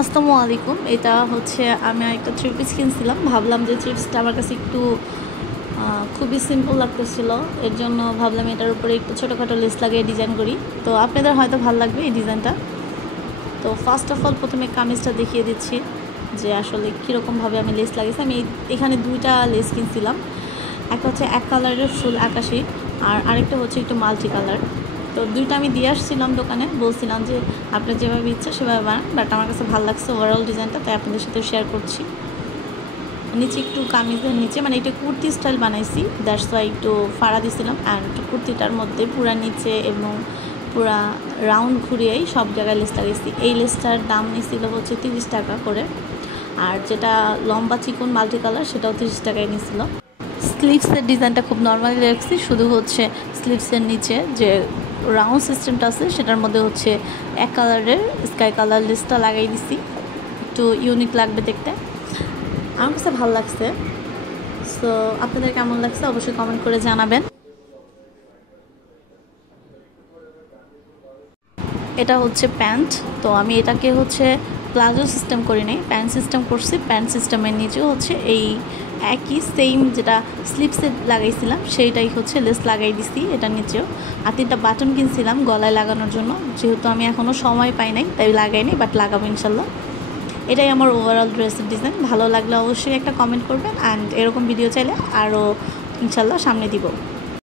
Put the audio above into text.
আসসালামু আলাইকুম। এটা হচ্ছে আমি একটা থ্রি পিস কিনছিলাম। ভাবলাম যে থ্রি পিসটা আমার কাছে একটু খুবই সিম্পল লাগতেছিল। এর জন্য ভাবলাম এটার উপরে একটু ছোটোখাটো লেস লাগিয়ে ডিজাইন করি। তো আপনাদের হয়তো ভালো লাগবে এই ডিজাইনটা। তো ফার্স্ট অফ অল প্রথমে কামিজটা দেখিয়ে দিচ্ছি যে আসলে কীরকমভাবে আমি লেস লাগিয়েছি। আমি এখানে দুইটা লেস কিনছিলাম। একটা হচ্ছে এক কালারের ফুল আকাশি, আর আরেকটা হচ্ছে একটু মাল্টি কালার। তো দুইটা আমি দিয়ে আসছিলাম দোকানে, বলছিলাম যে আপনার যেভাবে ইচ্ছে সেভাবে বানান, বাট আমার কাছে ভালো লাগছে ওভারঅল ডিজাইনটা, তাই আপনাদের সাথে শেয়ার করছি। নিচে একটু কামিজের নিচে মানে এটা কুর্তি স্টাইল বানাইছি, দ্যাটস ওয়াই একটু ফাড়া দিয়েছিলাম। অ্যান্ড কুর্তিটার মধ্যে পুরা নিচে এবং পুরা রাউন্ড ঘুরিয়েই সব জায়গায় লেস লাগিয়েছি। এই লেসটার দাম নিয়েছিল হচ্ছে 30 টাকা করে, আর যেটা লম্বা চিকন মাল্টি কালার সেটাও 30 টাকায় নিয়েছিল। স্লিভসের ডিজাইনটা খুব নর্মালি রাখছি, শুধু হচ্ছে স্লিভসের নিচে যে রাউন্ড সিস্টেমটা আছে সেটার মধ্যে হচ্ছে এক কালারের স্কাই কালার লেসটা লাগাই দিছি, একটু ইউনিক লাগবে দেখতে। আমার কাছে ভালো লাগছে। সো আপনাদের কেমন লাগছে অবশ্যই কমেন্ট করে জানাবেন। এটা হচ্ছে প্যান্ট। তো আমি এটাকে হচ্ছে প্লাজো সিস্টেম করি নাই, প্যান্ট সিস্টেম করছি। প্যান্ট সিস্টেমের নিচেও হচ্ছে এই একই সেম যেটা স্লিপসে লাগাইছিলাম সেইটাই হচ্ছে লেস লাগাই দিছি এটার নিচেও। আর 3টা বাটন কিনছিলাম গলায় লাগানোর জন্য, যেহেতু আমি এখনও সময় পাই নাই তাই লাগাইনি, বাট লাগাবো ইনশাল্লাহ। এটাই আমার ওভারঅল ড্রেসের ডিজাইন। ভালো লাগলে অবশ্যই একটা কমেন্ট করবেন, অ্যান্ড এরকম ভিডিও চাইলে আরও ইনশাল্লাহ সামনে দিব।